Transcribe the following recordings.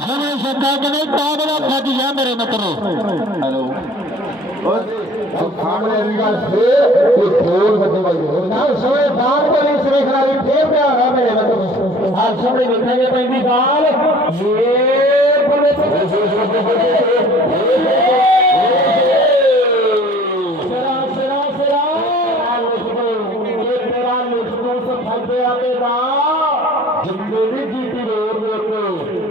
ਸਮੇਂ ਸੱਦਾ ਕਾਬਲਾ ਫੱਜ ਜਾ ਮੇਰੇ ਮਿੱਤਰੋ ਹੈਲੋ ਉਹ ਸਾਹਮਣੇ ਦੀ ਗੱਲ ਸੇ ਕੋਈ ਖੋਲ ਵੱਡੇ ਹੋ ਨਾ ਸਮੇਂ ਬਾਅਦ ਵਾਲੀ। ਸ੍ਰੇਖਲਾ ਵੀ ਫੇਰ ਧਿਆਨ ਆ ਮੇਰੇ ਮਤਲਬ ਹਾਲ ਸਾਹਮਣੇ ਵੇਖਾਂਗੇ ਪੈਂਦੀ ਗਾਲ ਇਹ ਬੜੇ ਸਿਰਾ ਸਿਰਾ ਸਿਰਾ ਇਹ ਤੇਰਾ ਲਿਖਦੂ ਸਫਾਦੇ ਆਵੇਗਾ ਜਿੰਦੇ ਦੀ ਜੀਤੀ ਰੋਡ ਦੇ ਉੱਤੇ,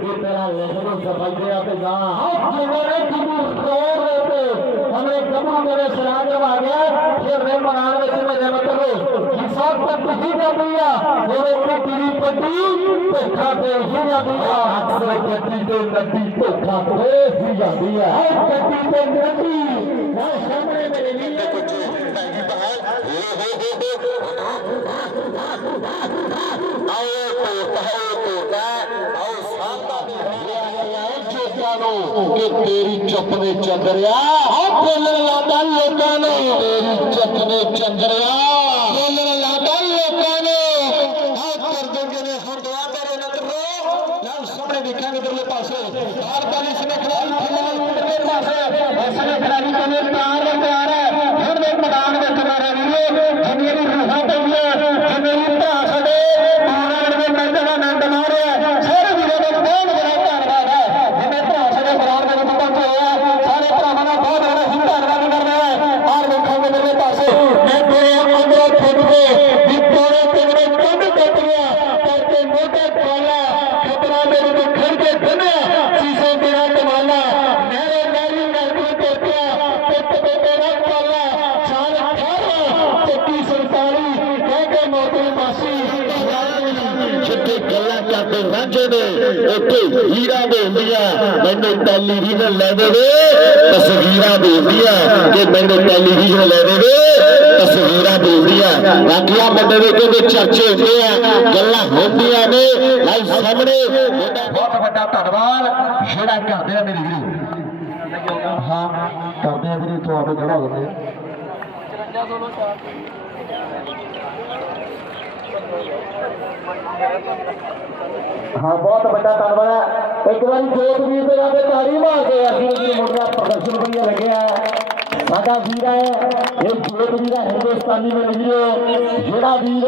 ਇਹ ਤੇਰਾ ਲਿਖਦੂ ਸਫਾਦੇ ਆਵੇਗਾ ਹੱਥ ਜਿਹੜੇ ਕਬੂ ਤੋੜ ਦੇ ਉੱਤੇ, ਹਮੇ ਕਬੂ ਮੇਰੇ ਸਲਾਮ ਆ ਗਿਆ, ਫਿਰ ਰੇ ਮਨਾਣ ਵਿੱਚ ਮੇਰੇ ਮਤਲਬ ਹਿਸਾਬ ਤੱਕ ਤੁਸੀਂ ਜਾਂਦੀ ਆ ਹੋਰ ਇੱਕ ਪੀੜੀ ਪੱਟੀ, ਧੋਖਾ ਤੇ ਹੀ ਜਾਂਦੀ ਆ। ਹੱਥ ਦੇ ਗੱਡੀ ਤੇ ਨੱਡੀ ਧੋਖਾ ਤੇ ਹੀ ਜਾਂਦੀ ਆ। ਹੱਥ ਗੱਡੀ ਤੇ ਨੱਡੀ ਨਾ ਕਿ ਤੇਰੀ ਚੁੱਪ ਦੇ ਚੰਦਰਿਆ ਆ ਬੋਲਣ ਲਾਦਾ ਲੋਕਾਂ ਨੇ। ਤੇਰੀ ਚੁੱਪ ਦੇ ਚੰਦਰਿਆ ਗੱਲਾਂ ਰਾਂਝੇ ਨੇ ਉੱਥੇ ਹੀਰਾ ਦੇ ਹੁੰਦੀਆਂ। ਮੈਨੂੰ ਟੈਲੀਵਿਜ਼ਨ ਲੈ ਦੇਵੇ ਤਸਵੀਰਾਂ ਦੇ ਕਿ ਮੈਨੂੰ ਟੈਲੀਵਿਜ਼ਨ ਲੈ ਦੇਵੇ ਤਸਵੀਰਾਂ ਦੇ ਹੁੰਦੀਆਂ। ਬਾਕੀਆਂ ਦੇ ਕਹਿੰਦੇ ਚਰਚੇ ਹੁੰਦੇ ਆ, ਗੱਲਾਂ ਹੁੰਦੀਆਂ ਨੇ। ਲਾਈਵ ਸਾਹਮਣੇ ਬਹੁਤ ਵੱਡਾ ਧੰਨਵਾਦ। ਜਿਹੜਾ ਕਰਦੇ ਆ ਮੇਰੀ ਵੀਰੋ। ਹਾਂ, ਕਰਦੇ ਆ ਵੀਰੇ ਤੁਹਾਡੇ ਖੜਾ ਹੋ ਗਏ ਹਾਂ, ਬਹੁਤ ਵੱਡਾ ਧੰਨਵਾਦ ਹੈ। ਇੱਕ ਵਾਰੀ ਜੋਤ ਵੀਰ ਦੇ ਨਾਲ ਤਾੜੀ ਮਾਰ ਕੇ ਅਸੀਂ ਜੀ ਪ੍ਰਦਰਸ਼ਨ ਵਧੀਆ ਲੱਗਿਆ। ਸਾਡਾ ਵੀਰ ਹੈ, ਇਹ ਜੋਤ ਵੀਰ ਹਿੰਦੁਸਤਾਨੀ ਮੇਂ ਵੀਰੋ, ਜਿਹੜਾ ਵੀਰ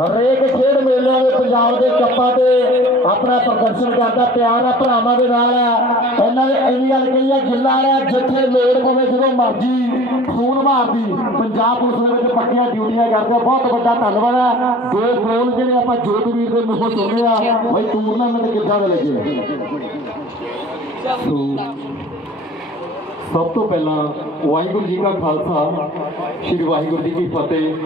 ਹਰੇਕ ਖੇਡ ਮੇਲਿਆਂ ਦੇ ਪੰਜਾਬ ਦੇ ਕੱਪਾਂ ਤੇ ਆਪਣਾ ਪ੍ਰਦਰਸ਼ਨ ਕਰਦਾ, ਪਿਆਰ ਆ, ਭਰਾਵਾਂ ਦੇ ਨਾਲ ਹੈ ਇਹਨਾਂ ਨੇ ਇੰਨੀ ਗੱਲ ਕਹੀ ਹੈ ਗਿੱਲਾ ਵਾਲਾ ਜਿੱਥੇ ਲੋੜ ਪਵੇ, ਜਦੋਂ ਮਰਜ਼ੀ ਖੂਨ ਮਾਰਦੀ, ਪੰਜਾਬ ਪੁਲਿਸ ਦੇ ਵਿੱਚ ਪੱਕੀਆਂ ਡਿਊਟੀਆਂ ਕਰਦੇ ਬਹੁਤ ਵੱਡਾ ਧੰਨਵਾਦ ਹੈ ਦੋ ਬੋਲ ਜਿਹੜੇ ਆਪਾਂ ਜੋਤ ਵੀਰ ਦੇ ਮੂੰਹੋਂ ਸੁਣਦੇ ਆ, ਬਈ ਟੂਰਨਾਮੈਂਟ ਕਿੱਦਾਂ ਦੇ ਲੱਗੇ? ਸੋ ਸਭ ਤੋਂ ਪਹਿਲਾਂ ਵਾਹਿਗੁਰੂ ਜੀ ਕਾ ਖਾਲਸਾ, ਸ੍ਰੀ ਵਾਹਿਗੁਰੂ ਜੀ ਕੀ ਫਤਿਹ।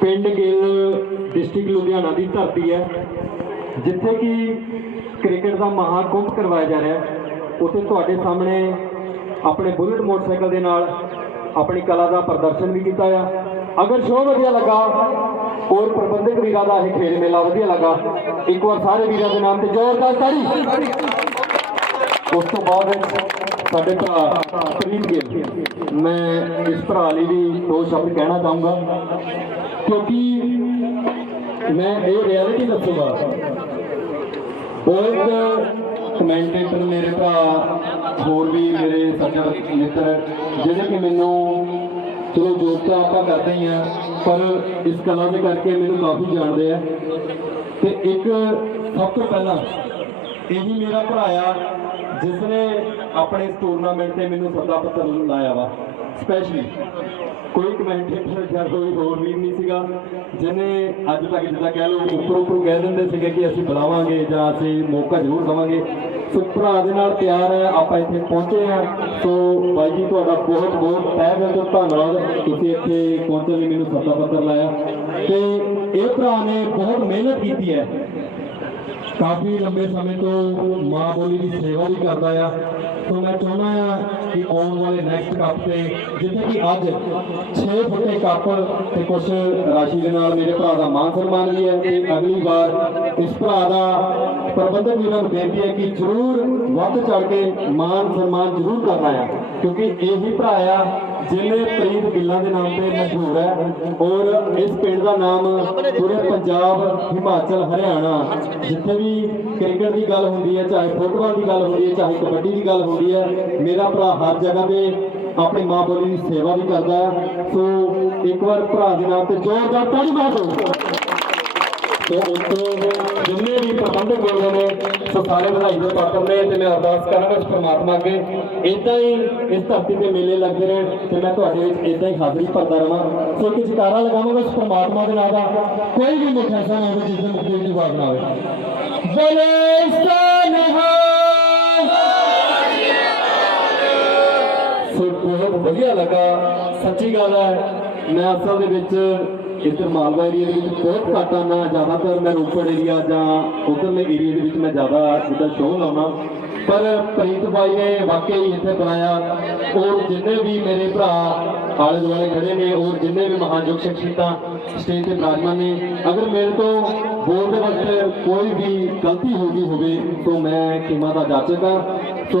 ਪਿੰਡ ਗਿੱਲ ਡਿਸਟ੍ਰਿਕਟ ਲੁਧਿਆਣਾ ਦੀ ਧਰਤੀ ਹੈ, ਜਿੱਥੇ ਕਿ ਕ੍ਰਿਕਟ ਦਾ ਮਹਾਕੁੰਭ ਕਰਵਾਇਆ ਜਾ ਰਿਹਾ ਹੈ। ਉੱਥੇ ਤੁਹਾਡੇ ਸਾਹਮਣੇ ਆਪਣੇ ਬੁਲਟ ਮੋਟਰਸਾਈਕਲ ਦੇ ਨਾਲ ਆਪਣੀ ਕਲਾ ਦਾ ਪ੍ਰਦਰਸ਼ਨ ਵੀ ਕੀਤਾ ਆ ਅਗਰ ਸ਼ੋਅ ਵਧੀਆ ਲੱਗਾ ਔਰ ਪ੍ਰਬੰਧਕ ਵੀਰਾਂ ਦਾ ਇਹ ਖੇਡ ਮੇਲਾ ਵਧੀਆ ਲੱਗਾ, ਇੱਕ ਵਾਰ ਸਾਰੇ ਵੀਰਾਂ ਦੇ ਨਾਮ ਤੇ ਜ਼ੋਰਦਾਰ ਤਾੜੀ। ਉਸ ਤੋਂ ਬਾਅਦ ਸਾਡੇ ਭਰਾ ਪ੍ਰੀਤ ਗਿੱਲ। ਮੈਂ ਇਸ ਭਰਾ ਲਈ ਵੀ ਦੋ ਸ਼ਬਦ ਕਹਿਣਾ ਚਾਹੂੰਗਾ। ਕਿਉਂਕਿ ਮੈਂ ਇਹ ਰਿਐਲਿਟੀ ਦੱਸੂਗਾ ਬਹੁਤ ਕਮੈਂਟੇਟਰ ਮੇਰੇ ਭਰਾ, ਹੋਰ ਵੀ ਮੇਰੇ ਸੱਜਣ ਮਿੱਤਰ ਜਿਹੜੇ ਕਿ ਮੈਨੂੰ ਚਲੋ ਜੋਬ ਤਾਂ ਆਪਾਂ ਕਰਦੇ ਹੀ ਆ, ਪਰ ਇਸ ਕਲਾ ਦੇ ਕਰਕੇ ਮੈਨੂੰ ਕਾਫੀ ਜਾਣਦੇ ਆ। ਤੇ ਇੱਕ ਸਭ ਤੋਂ ਪਹਿਲਾਂ, ਇਹੀ ਮੇਰਾ ਭਰਾ ਆ ਜਿਸ ਨੇ ਆਪਣੇ ਇਸ ਟੂਰਨਾਮੈਂਟ ਤੇ ਮੈਨੂੰ ਸੱਦਾ ਪੱਤਰ ਲਾਇਆ ਵਾ। ਸਪੈਸ਼ਲੀ ਕੋਈ ਕਮੈਂਟੇਟਰ ਜਾਂ ਕੋਈ ਹੋਰ ਵੀ ਨਹੀਂ ਸੀਗਾ। ਜਿਹਨੇ ਅੱਜ ਤੱਕ ਜਿੱਦਾਂ ਕਹਿ ਲਓ ਉੱਪਰ ਉੱਪਰ ਕਹਿ ਦਿੰਦੇ ਸੀਗੇ ਕਿ ਅਸੀਂ ਬੁਲਾਵਾਂਗੇ ਜਾਂ ਅਸੀਂ ਮੌਕਾ ਜ਼ਰੂਰ ਦਵਾਂਗੇ। ਸੋ ਭਰਾ ਦੇ ਨਾਲ ਪਿਆਰ ਹੈ, ਆਪਾਂ ਇੱਥੇ ਪਹੁੰਚੇ ਹਾਂ। ਸੋ ਬਾਈ ਜੀ, ਤੁਹਾਡਾ ਬਹੁਤ ਬਹੁਤ ਤਹਿ ਦਿਲ ਤੋਂ ਧੰਨਵਾਦ। ਤੁਸੀਂ ਇੱਥੇ ਪਹੁੰਚਣ ਲਈ ਮੈਨੂੰ ਸੱਦਾ ਪੱਤਰ ਲਾਇਆ। ਤੇ ਇਹ ਭਰਾ ਨੇ ਬਹੁਤ ਮਿਹਨਤ ਕੀਤੀ ਹੈ। ਕਾਫੀ ਲੰਬੇ ਸਮੇਂ ਤੋਂ ਮਾਂ ਬੋਲੀ ਦੀ ਸੇਵਾ ਵੀ ਕਰਦਾ ਆ। ਸੋ ਮੈਂ ਚਾਹੁੰਦਾ ਆ ਕਿ ਆਉਣ ਵਾਲੇ ਨੈਕਸਟ ਕੱਪ ਤੇ, ਜਿੱਥੇ ਕਿ ਅੱਜ 6 ਫੁੱਟੇ ਕੱਪ ਤੇ ਕੁਝ ਰਾਸ਼ੀ ਦੇ ਨਾਲ ਮੇਰੇ ਭਰਾ ਦਾ ਮਾਨ ਸਨਮਾਨ ਵੀ ਹੈ ਤੇ ਅਗਲੀ ਵਾਰ ਇਸ ਭਰਾ ਦਾ ਪ੍ਰਬੰਧਕ ਵੀਰਾਂ ਨੂੰ ਬੇਨਤੀ ਹੈ ਕਿ ਜ਼ਰੂਰ ਵੱਧ ਚੜ ਕੇ ਮਾਨ ਸਨਮਾਨ ਜ਼ਰੂਰ ਕਰਨਾ ਆ ਕਿਉਂਕਿ ਇਹੀ ਭਰਾ ਆ ਜਿਲੇ ਪ੍ਰੀਤ ਗਿੱਲਾਂ ਦੇ ਨਾਮ ਤੇ ਮਸ਼ਹੂਰ ਹੈ ਔਰ ਇਸ ਪਿੰਡ ਦਾ ਨਾਮ ਪੂਰੇ ਪੰਜਾਬ, ਹਿਮਾਚਲ, ਹਰਿਆਣਾ, ਜਿੱਥੇ ਵੀ ਕ੍ਰਿਕਟ ਦੀ ਗੱਲ ਹੁੰਦੀ ਹੈ, ਚਾਹੇ ਫੁੱਟਬਾਲ ਦੀ ਗੱਲ ਹੁੰਦੀ ਹੈ, ਚਾਹੇ ਕਬੱਡੀ ਦੀ ਗੱਲ ਹੁੰਦੀ ਹੈ। ਮੇਰਾ ਭਰਾ ਹਰ ਜਗ੍ਹਾ ਤੇ ਆਪਣੀ ਮਾਂ ਬੋਲੀ ਦੀ ਸੇਵਾ ਵੀ ਕਰਦਾ ਹੈ। ਸੋ ਇੱਕ ਵਾਰ ਭਰਾ ਦੇ ਨਾਮ ਤੇ ਜ਼ੋਰਦਾਰ ਤਾੜੀ ਮਾਰ ਤੇ ਉੱਥੇ ਜਿੰਨੇ ਵੀ ਪ੍ਰਬੰਧਕ ਹੋਏ ਨੇ, ਸੋ ਸਾਰੇ ਵਧਾਈ ਦੇ ਪਾਤਰ ਨੇ ਤੇ ਮੈਂ ਅਰਦਾਸ ਕਰਾਂਗਾ ਇਸ ਪ੍ਰਮਾਤਮਾ ਅੱਗੇ। ਇਦਾਂ ਹੀ ਇਸ ਧਰਤੀ ਤੇ ਮੇਲੇ ਲੱਗਦੇ ਰਹਿਣ ਤੇ ਮੈਂ ਤੁਹਾਡੇ ਵਿੱਚ ਇਦਾਂ ਹੀ ਹਾਜ਼ਰੀ ਭਰਦਾ ਰਵਾਂ। ਸੋ ਇੱਕ ਜਕਾਰਾ ਲਗਾਵਾਂਗਾ ਇਸ ਪ੍ਰਮਾਤਮਾ ਦੇ ਨਾਮ ਦਾ। ਕੋਈ ਵੀ ਮੁੱਖ ਐਸਾ ਨਾ ਹੋਵੇ ਜਿਸ ਦੇ ਮੁੱਖ ਦੀ ਨਾ ਹੋਵੇ। ਬਲੇ ਸੋ ਬਹੁਤ ਵਧੀਆ ਲੱਗਾ। ਸੱਚੀ ਗੱਲ ਹੈ, ਮੈਂ ਅਸਲ ਦੇ ਵਿੱਚ ਇੱਧਰ ਮਾਲਵਾ ਏਰੀਆ ਦੇ ਵਿੱਚ ਬਹੁਤ ਘੱਟ ਆਉਂਦਾ, ਜ਼ਿਆਦਾਤਰ ਮੈਂ ਰੋਪੜ ਏਰੀਆ ਜਾਂ ਉਧਰਲੇ ਏਰੀਆ ਦੇ ਵਿੱਚ ਮੈਂ ਜ਼ਿਆਦਾ ਜਿੱਦਾਂ ਸ਼ੋਅ ਲਾਉਣਾ ਪਰ ਪ੍ਰੀਤ ਬਾਈ ਨੇ ਵਾਕਈ ਇੱਥੇ ਬੁਲਾਇਆ। ਔਰ ਜਿੰਨੇ ਵੀ ਮੇਰੇ ਭਰਾ ਆਲੇ ਦੁਆਲੇ ਖੜੇ ਨੇ, ਔਰ ਜਿੰਨੇ ਵੀ ਮਹਾਨਯੋਗ ਸ਼ਖਸੀਅਤਾਂ ਸਟੇਜ ਤੇ ਬਿਰਾਜਮਾਨ ਨੇ, ਅਗਰ ਮੇਰੇ ਤੋਂ ਬੋਲਦੇ ਵਕਤ ਕੋਈ ਵੀ ਗਲਤੀ ਹੋ ਗਈ ਹੋਵੇ, ਤਾਂ ਮੈਂ ਖਿਮਾ ਦਾ ਜਾਚੇਗਾ ਸੋ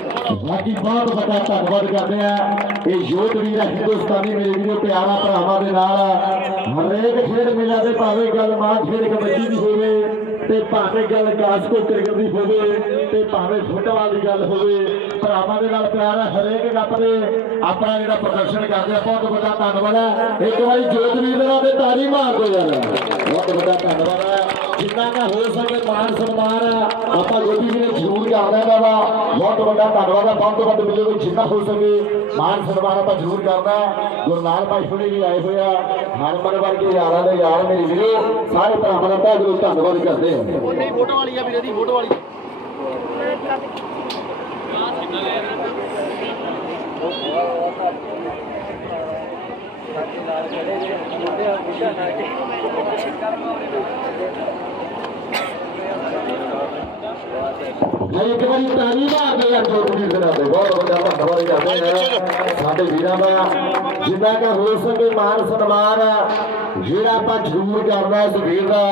ਬਾਕੀ ਬਹੁਤ ਵੱਡਾ ਧੰਨਵਾਦ ਕਰਦੇ ਆ। ਇਹ ਯੋਧ ਵੀਰ ਹੈ ਹਿੰਦੁਸਤਾਨੀ ਮੇਰੇ ਵੀਰੋ, ਪਿਆਰਾ ਭਰਾਵਾਂ ਦੇ ਨਾਲ। ਹਰੇਕ ਖੇਡ ਮੇਲਾ ਦੇ ਭਾਵੇਂ ਗੱਲ ਮਾਂ ਖੇਡ ਕਬੱਡੀ ਦੀ ਹੋਵੇ, ਤੇ ਭਾਵੇਂ ਗੱਲ ਕਾਸਕੋ ਕ੍ਰਿਕਟ ਦੀ ਹੋਵੇ, ਤੇ ਭਾਵੇਂ ਫੁੱਟਬਾਲ ਦੀ ਗੱਲ ਹੋਵੇ, ਭਰਾਵਾਂ ਦੇ ਨਾਲ ਪਿਆਰ ਹੈ ਹਰੇਕ ਗੱਪ ਦੇ ਆਪਣਾ ਜਿਹੜਾ ਪ੍ਰਦਰਸ਼ਨ ਕਰਦੇ ਆ, ਬਹੁਤ ਵੱਡਾ ਧੰਨਵਾਦ ਹੈ ਇੱਕ ਵਾਰੀ ਜੋਤ ਵੀਰਾਂ ਦੇ ਤਾਰੀ ਮਾਰ ਦਿਓ ਯਾਰ। ਬਹੁਤ ਵੱਡਾ ਧੰਨਵਾਦ ਹੈ ਜਿੰਨਾ ਕਾ ਹੋ ਸਕੇ ਮਾਨ ਸਨਮਾਨ ਆਪਾਂ ਗੋਪੀ ਨੇ ਕਰਨਾ ਹੈਗਾ ਵਾ ਬਹੁਤ ਵੱਡਾ ਧੰਨਵਾਦ ਹੈ। ਵੱਧ ਤੋਂ ਵੱਧ ਮਿਲੇ ਕੋਈ ਜਿੰਨਾ ਹੋ ਸਕੇ ਮਾਨ ਸਨਮਾਨ ਆਪਾਂ ਜ਼ਰੂਰ ਕਰਨਾ ਹੈ। ਗੁਰਨਾਲ ਭਾਈ ਹੁਣੇ ਵੀ ਆਏ ਹੋਏ ਆ। ਹਰਮਨ ਵਰਗੇ ਯਾਰਾਂ ਦੇ ਯਾਰ ਮੇਰੇ ਵੀਰੋ ਸਾਰੇ ਭਰਾਵਾਂ ਦਾ ਬਹੁਤ ਬਹੁਤ ਧੰਨਵਾਦ ਕਰਦੇ ਹਾਂ। ਉਹਨੇ ਫੋਟੋ ਵਾਲੀ ਆ ਵੀਰੇ ਦੀ ਫੋਟੋ ਵਾਲੀ। ਮੈਂ ਇੱਕ ਵਾਰੀ ਤਾਲੀ ਮਾਰ ਦੇ ਯਾਰ ਜੋਤ ਵੀਰ ਦੇ ਨਾਲ ਤੇ ਬਹੁਤ ਵੱਡਾ ਧੰਨਵਾਦ ਕਰਦੇ ਹਾਂ। ਸਾਡੇ ਵੀਰਾਂ ਦਾ ਜਿੰਨਾ ਕਾ ਹੋ ਸਕੇ ਮਾਨ ਸਨਮਾਨ ਜਿਹੜਾ ਆਪਾਂ ਜ਼ਰੂਰ ਕਰਨਾ ਇਸ ਵੀਰ ਦਾ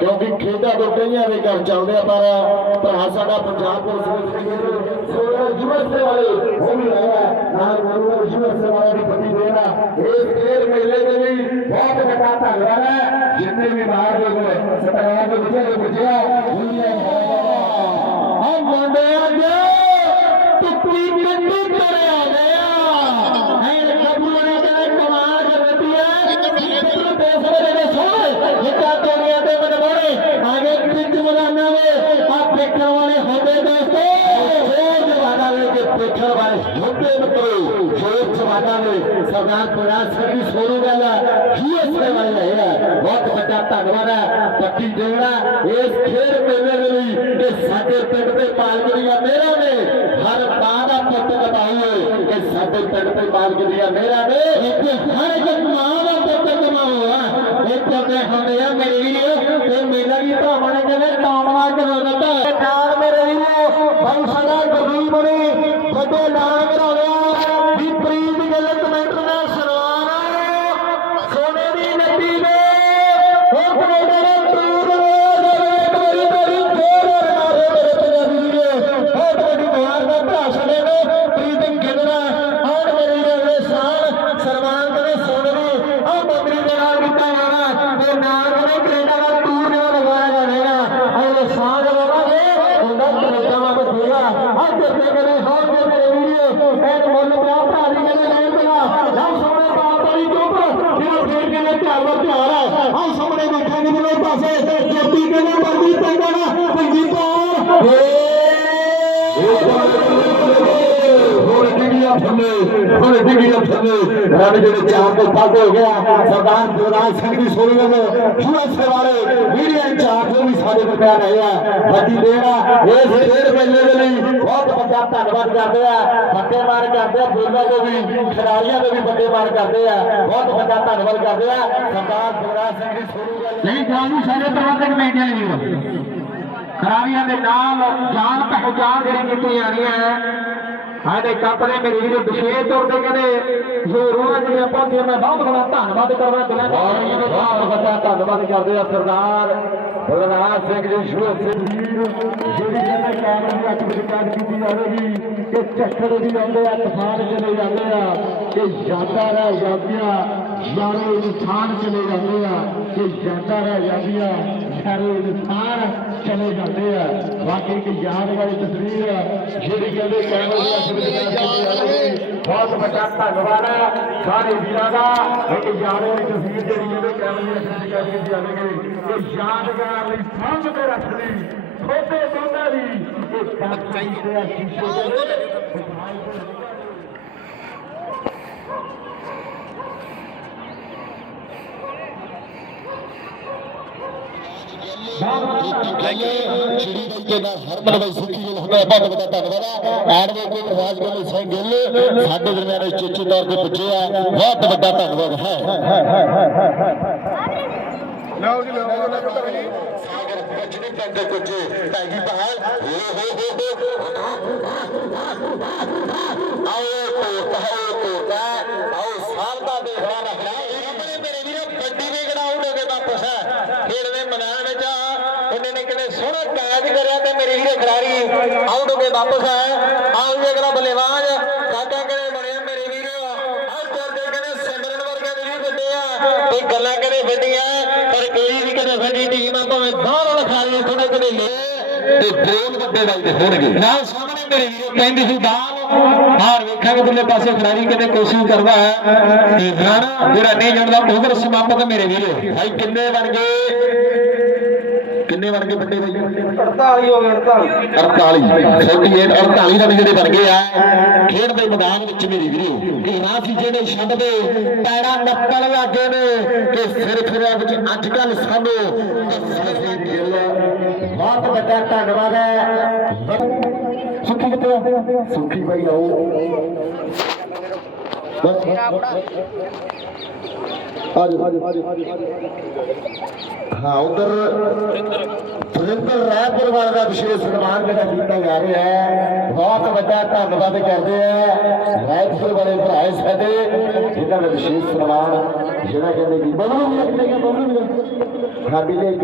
ਕਿਉਂਕਿ ਖੇਡਾਂ ਤੋਂ ਕਈਆਂ ਦੇ ਘਰ ਚੱਲਦੇ ਆ, ਪਰ ਭਰਾ ਸਾਡਾ ਪੰਜਾਬ ਪੁਲਿਸ ਵਿੱਚ ਸੋਨਾ ਯੂਐਸਏ ਵਾਲੇ ਉਹ ਵੀ ਆਇਆ ਨਾਲ ਗੁਰੂ ਯੂਐਸਏ ਵਾਲੇ ਦੀ ਪਤੀ ਦੇਣਾ ਇਸ ਖੇਡ ਮੇਲੇ ਦੇ ਲਈ ਬਹੁਤ ਵੱਡਾ ਧੰਨਵਾਦ ਹੈ। ਜਿੰਨੇ ਵੀ ਬਾਹਰ ਦੇ ਸਤਿਕਾਰ ਦੇ ਵਿੱਚ ਪੁੱਜਿਆ ਦੁਨੀਆ ਆ ਮੁੰਡਿਆਂ ਦੇ ਟੁੱਟੀ ਕਰਿਆ ਗਿਆ ਕਿ ਸਾਡੇ ਪਿੰਡ ਦੇ ਪਾਲਕ ਦੀਆਂ ਮੇਰਾ ਨੇ ਇੱਥੇ ਹਰ ਇੱਕ ਮਾਂ ਦਾ ਪੁੱਤ ਕਮਾਉਆ ਇਹ ਪੁੱਤੇ ਹੁੰਦੇ ਆ ਮੇਰੇ ਡਿਗੀਆਂ ਥੱਲੇ ਹੁਣ ਡਿਗੀਆਂ ਥੱਲੇ ਰੱਬ ਜਿਹੜੇ ਚਾਰ ਤੋਂ ਪੱਗ ਹੋ ਗਿਆ ਸਰਦਾਰ ਗੁਰਦਾਸ ਸਿੰਘ ਦੀ ਸੋਹਣੀ ਗੱਲ ਯੂਐਸਏ ਵਾਲੇ ਵੀਡੀਓ ਚਾਰ ਤੋਂ ਵੀ ਸਾਡੇ ਕੋਲ ਪਿਆ ਰਹੇ ਆ ਵੱਡੀ ਦੇਣਾ ਇਸ ਖੇਡ ਮੇਲੇ ਦੇ ਲਈ ਬਹੁਤ ਵੱਡਾ ਧੰਨਵਾਦ ਕਰਦੇ ਆ ਬੱਟੇ ਮਾਰ ਕਰਦੇ ਆ ਬੋਲਾਂ ਤੋਂ ਵੀ ਖਿਡਾਰੀਆਂ ਤੋਂ ਵੀ ਬੱਟੇ ਮਾਰ ਕਰਦੇ ਆ ਬਹੁਤ ਵੱਡਾ ਧੰਨਵਾਦ ਕਰਦੇ ਆ ਸਰਦਾਰ ਗੁਰਦਾਸ ਸਿੰਘ ਦੀ ਸੋਹਣੀ ਗੱਲ ਨਹੀਂ ਜਾਨੂ ਸਾਰੇ ਪ੍ਰਬੰਧਕ ਕਮੇਟੀਆਂ ਨੇ ਵੀਰ ਖਰਾਰੀਆਂ ਦੇ ਨਾਲ ਜਾਨ ਪਹਿਚਾਨ ਜਿਹੜੀ ਕੀਤੀ ਜਾਣੀ ਹੈ ਸਾਡੇ ਕੱਪ ਦੇ ਮੇਰੇ ਵੀਰੇ ਵਿਸ਼ੇਸ਼ ਤੌਰ ਤੇ ਕਹਿੰਦੇ ਜ਼ਰੂਰ ਜਿਹੜੀਆਂ ਪਹੁੰਚੀਆਂ ਮੈਂ ਬਹੁਤ ਬੜਾ ਧੰਨਵਾਦ ਕਰਦਾ ਦਿਲਾਂ ਤੋਂ ਬਹੁਤ ਵੱਡਾ ਧੰਨਵਾਦ ਕਰਦੇ ਆ ਸਰਦਾਰ ਬਲਰਾਜ ਸਿੰਘ ਜੀ ਸ਼ੁਰੂ ਸਿੰਘ ਜੀ। ਜਿਹੜੀ ਕਹਿੰਦੇ ਕੈਮਰੇ ਦੀ ਵਿੱਚ ਕੈਦ ਕੀਤੀ ਜਾਵੇਗੀ। ਕਿ ਚੱਕਰ ਵੀ ਆਉਂਦੇ ਆ ਤੂਫਾਨ ਚਲੇ ਜਾਂਦੇ ਆ ਕਿ ਜਾਂਦਾ ਰਹਿ ਜਾਂਦੀਆਂ, ਯਾਰੋ ਇਨਸਾਨ ਚਲੇ ਜਾਂਦੇ ਆ ਕਿ ਜਾਂਦਾ ਰਹਿ ਜਾਂਦੀਆਂ, ਯਾਰੋ ਇਨਸਾਨ ਚਲੇ ਜਾਂਦੇ ਆ। ਵਾਕਈ ਕਿ ਯਾਦਗਾਰੀ ਤਸਵੀਰ ਆ, ਜਿਹੜੀ ਕਹਿੰਦੇ ਕੈਮਰੇ ਦੀ ਅੱਖ ਵਿੱਚ ਕੈਦ ਬਹੁਤ ਵੱਡਾ ਧੰਨਵਾਦ ਹੈ ਸਾਰੇ ਵੀਰਾਂ ਦਾ। ਇੱਕ ਯਾਦਗਾਰੀ ਤਸਵੀਰ ਜਿਹੜੀ ਕਹਿੰਦੇ ਕੈਮਰੇ ਦੀ ਅੱਖ ਵਿੱਚ ਕੈਦ ਜਾਵੇਗੀ ਇਹ ਯਾਦਗਾਰ ਲਈ ਸਾਂਭ ਕੇ ਰੱਖਦੀ ਛੋਟੇ ਦੋਨਾਂ ਦੀ ਇਹ ਕੱਚ ਦੇ ਸ਼ੀਸ਼ੇ ਦੇ ਹਰਮਨ ਬਾਈ ਸੁੱਕੀ ਗਿੱਲ ਹੁੰਦਾ ਬਹੁਤ ਵੱਡਾ ਧੰਨਵਾਦ ਹੈ ਐਡਵੋਕੇਟ ਰਾਜਗੁਰੂ ਸਿੰਘ ਗਿੱਲ ਸਾਡੇ ਦਰਮਿਆਨ ਚੇਚੇ ਤੌਰ ਤੇ ਪੁੱਜੇ ਆ ਬਹੁਤ ਵੱਡਾ ਧੰਨਵਾਦ ਹੈ ਲਓ ਜੀ ਲਓ ਲਓ ਸਾਗਰ ਵਿੱਚ ਨਹੀਂ ਪੈਂਦੇ ਕੁਝ ਬਹਾਲ ਆਓ ਤੋਤਾ ਆਓ ਤੋਤਾ, ਆਓ ਸਾਲ ਦਾ ਦੇਖਣਾ ਰੱਖਣਾ ਆਪਣੇ ਮੇਰੇ ਵੀਰੋ ਗੱਡੀ ਵੀ ਗੜਾਉ ਦੇ ਵਾਪਸ ਖੇਡ ਮੈਦਾਨ ਵਿੱਚ ਉਹਨੇ ਨੇ ਕਿਨੇ ਸੋਹਣਾ ਕੈਦ ਕਰਿਆ ਤੇ ਮੇਰੇ ਵੀਰੇ ਖਿਡਾਰੀ ਆਊਟ ਹੋ ਕੇ ਵਾਪਸ ਆਉ ਜੇ ਅਗਲਾ ਬੱਲੇਬਾਜ਼ ਕਾਕਾ ਕਰੇ ਬਣਿਆ ਮੇਰੇ ਵੀਰੋ ਹਰ ਚੱਲ ਦੇ ਕਹਿੰਦੇ ਸਿਮਰਨ ਵਰਗੇ ਦੇ ਵੀ ਵੱਡੇ ਆ ਤੇ ਗੱਲਾਂ ਕਰੇ ਵੱਡੀਆਂ ਪਰ ਕੋਈ ਵੀ ਕਦੇ ਵੱਡੀ ਟੀਮ ਆ ਭਾਵੇਂ ਬਾਹਰੋਂ ਲਖਾਈ ਥੋੜੇ ਕਦੇ ਲੈ ਤੇ ਬੋਲ ਵੱਡੇ ਵੱਜਦੇ ਹੋਣਗੇ। ਨਾਲ ਸਾਹਮਣੇ ਮੇਰੇ ਵੀਰੋ ਕਹਿੰਦੇ ਸੀ ਦਾਲ ਬਾਹਰ ਵੇਖਾਂਗੇ ਦੁੱਲੇ ਪਾਸੇ ਖਿਡਾਰੀ ਕਿਤੇ ਕੋਸ਼ਿਸ਼ ਕਰਦਾ ਹੈ? ਤੇ ਰਨ ਜਿਹੜਾ ਨਹੀਂ ਜੁੜਦਾ ਓਵਰ ਸਮਾਪਤ ਮੇਰੇ ਵੀਰੋ। ਭਾਈ ਕਿੰਨੇ ਬਣ ਗਏ? ਕਿੰਨੇ ਬਣ ਗਏ ਵੱਡੇ ਬਾਈ? 48 ਹੋ ਗਏ 48 48 48 48 ਰਨ ਜਿਹੜੇ ਬਣ ਗਏ ਆ ਖੇਡ ਦੇ ਮੈਦਾਨ ਵਿੱਚ ਮੇਰੀ ਵੀਰੋ। ਇਹ ਰਾਸੀ ਜਿਹੜੇ ਛੱਡਦੇ ਪੈਰਾਂ ਨੱਪਣ ਲੱਗੇ ਨੇ। ਕਿ ਸਿਰ ਫਿਰਿਆ ਵਿੱਚ ਅੱਜ ਕੱਲ ਸਾਨੂੰ ਬਹੁਤ ਵੱਡਾ ਧੰਨਵਾਦ ਹੈ ਸੁਖੀ ਕਿੱਥੇ ਆ? ਭਾਈ ਆਓ ਬਸ ਆਜੋ ਹਾਂ, ਉਧਰ ਸੁਰਿੰਦਰ ਰਾਏਪੁਰ ਵਾਲਾ ਦਾ ਵਿਸ਼ੇਸ਼ ਸਨਮਾਨ ਜਿਹੜਾ ਕੀਤਾ ਜਾ ਰਿਹਾ ਹੈ, ਬਹੁਤ ਵੱਡਾ ਧੰਨਵਾਦ ਕਰਦੇ ਆ ਰਾਏਪੁਰ ਵਾਲੇ ਭਰਾਏ ਸਾਡੇ ਜਿਨ੍ਹਾਂ ਦਾ ਵਿਸ਼ੇਸ਼ ਸਨਮਾਨ ਜਿਹੜਾ ਕਹਿੰਦੇ ਕਿ ਬਬਲੂ ਵੀ ਕਿਤੇ ਗਿਆ ਬਬਲੂ ਵੀ ਸਾਡੀ ਦੇ ਇੱਕ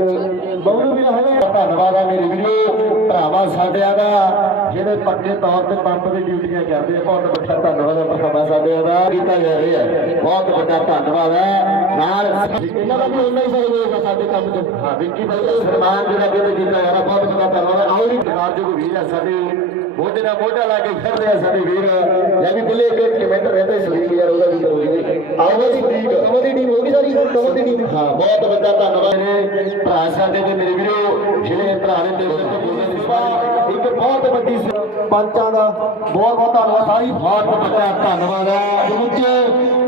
ਬਬਲੂ ਵੀ ਹੈਗਾ ਧੰਨਵਾਦ ਆ ਮੇਰੇ ਵੀਰੋ, ਭਰਾਵਾਂ ਸਾਡਿਆਂ ਦਾ, ਜਿਹੜੇ ਪੱਕੇ ਤੌਰ ਤੇ ਪੰਪ ਦੀ ਡਿਊਟੀਆਂ ਕਰਦੇ ਆ, ਬਹੁਤ ਵੱਡਾ ਧੰਨਵਾਦ ਹੈ ਭਰਾਵਾਂ ਸਾਡਿਆਂ ਦਾ। ਕੀਤਾ ਜਾ ਰਿਹਾ ਹੈ। ਬਹੁਤ ਵੱਡਾ ਧੰਨਵਾਦ ਹੈ। ਨਾਲ ਇਹਨਾਂ ਦਾ ਵੀ ਉਹਨਾਂ ਹੀ ਸਹਿਯੋਗ ਹੈ ਸਾਡੇ ਕੰਮ 'ਚ। ਹਾਂ। ਵਿੱਕੀ ਬਾਈ ਦਾ ਸਨਮਾਨ ਜਿਹੜਾ ਕਹਿੰਦੇ ਕੀਤਾ ਜਾ ਰਿਹਾ ਬਹੁਤ ਵੱਡਾ ਧੰਨਵਾਦ ਹੈ। ਆਓ ਜੀ। ਕਾਰਜੋਗ ਵੀਰ ਹੈ ਸਾਡੇ ਮੋਢੇ ਨਾਲ ਮੋਢਾ ਲਾ ਕੇ ਖੜਦੇ ਆ ਸਾਡੇ ਵੀਰ। ਲੈ ਵੀ ਬਿੱਲੇ ਇੱਕ ਕਮੈਂਟ ਰਹਿੰਦਾ ਸਲੀਮ ਯਾਰ ਉਹਦਾ ਵੀ ਕਰੋ ਜੀ। ਆਓ ਦੀ ਟੀਮ ਕਮਲ ਦੀ ਟੀਮ ਹੋ ਗਈ ਸਾਰੀ ਕਮਲ ਦੀ ਟੀਮ ਹਾਂ। ਬਹੁਤ ਵੱਡਾ ਧੰਨਵਾਦ। ਨੇ ਭਰਾ ਸਾਡੇ ਤੇ ਮੇਰੇ ਵੀਰੋ ਜਿਹੜੇ ਭਰਾ ਨੇ ਤੋਂ ਬੋਲਣ ਦੀ ਸਵਾਲ ਇੱਕ ਬਹੁਤ ਵੱਡੀ ਸ- ਪੰਚਾਂ ਦਾ ਬਹੁਤ ਬਹੁਤ ਧੰਨਵਾਦ, ਸਾਰੀ ਬਹੁਤ ਵੱਡਾ ਧੰਨਵਾਦ ਹੈ। ਦੂਜੇ,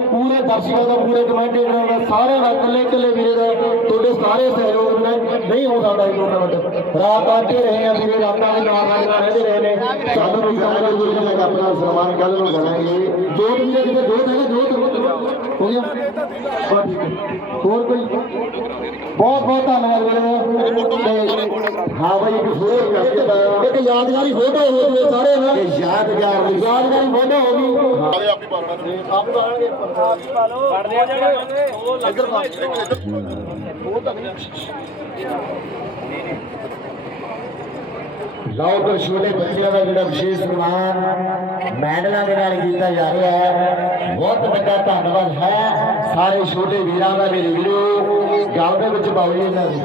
ਪੂਰੇ ਦਰਸ਼ਕਾਂ ਦਾ, ਪੂਰੇ ਕਮੈਂਟੇਟਰਾਂ ਦਾ ਸਾਰੇ ਦਾ, ਇਕੱਲੇ ਇਕੱਲੇ ਵੀਰੇ ਦਾ, ਤੁਹਾਡੇ ਸਾਰੇ ਸਹਿਯੋਗ ਬਿਨਾਂ ਨਹੀਂ ਹੋ ਸਕਦਾ ਇਹ ਟੂਰਨਾਮੈਂਟ ਰਾਤ ਆਂਦੇ ਰਹੇ ਆ ਵੀਰੇ ਰਾਤਾਂ ਦੇ ਨਾਲ ਨਾਲ ਰਹਿੰਦੇ ਰਹੇ ਨੇ। ਸਾਨੂੰ ਵੀ ਜਾਣਾ ਜ਼ਰੂਰੀ ਹੈ ਆਪਣਾ ਸਨਮਾਨ ਕੱਲ ਨੂੰ ਕਰਾਂਗੇ ਜੋਤ ਵੀਰੇ ਕਿਤੇ ਜੋਤ ਹੈਗਾ, ਜੋਤ? ਹੋ ਗਿਆ? ਬਸ ਠੀਕ ਹੈ। ਹੋਰ ਕੋਈ? ਬਹੁਤ ਬਹੁਤ ਧੰਨਵਾਦ ਵੀਰੇ ਤੇ ਹਾਂ ਬਾਈ ਇੱਕ ਹੋਰ ਕਰਦੇ ਇੱਕ ਯਾਦਗਾਰੀ ਫੋਟੋ ਹੋ ਗਈ ਸਾਰੇ ਨਾ ਯਾਦਗਾਰ ਯਾਦਗਾਰੀ ਫੋਟੋ ਹੋ ਗਈ। ਆਲੇ ਆਪ ਪਾਲਣਾ ਆਪ ਪਾਲਾਂਗੇ ਪੜਦੇ ਆ ਜਾਣੇ ਇੱਧਰ ਪਾ। ਉਹ ਤਾਂ ਨਹੀਂ। ਲਓ ਤਾਂ ਛੋਟੇ ਬੱਚਿਆਂ ਦਾ ਜਿਹੜਾ ਵਿਸ਼ੇਸ਼ ਸਨਮਾਨ ਮੈਡਲਾਂ ਦੇ ਨਾਲ ਕੀਤਾ ਜਾ ਰਿਹਾ ਹੈ। ਬਹੁਤ ਵੱਡਾ ਧੰਨਵਾਦ ਹੈ ਸਾਰੇ ਛੋਟੇ ਵੀਰਾਂ ਦਾ ਮੇਰੇ ਵੀਰੋ ਗੱਲ ਦੇ ਵਿੱਚ ਪਾਓ ਜੀ ਇਹਨਾਂ ਦੀ।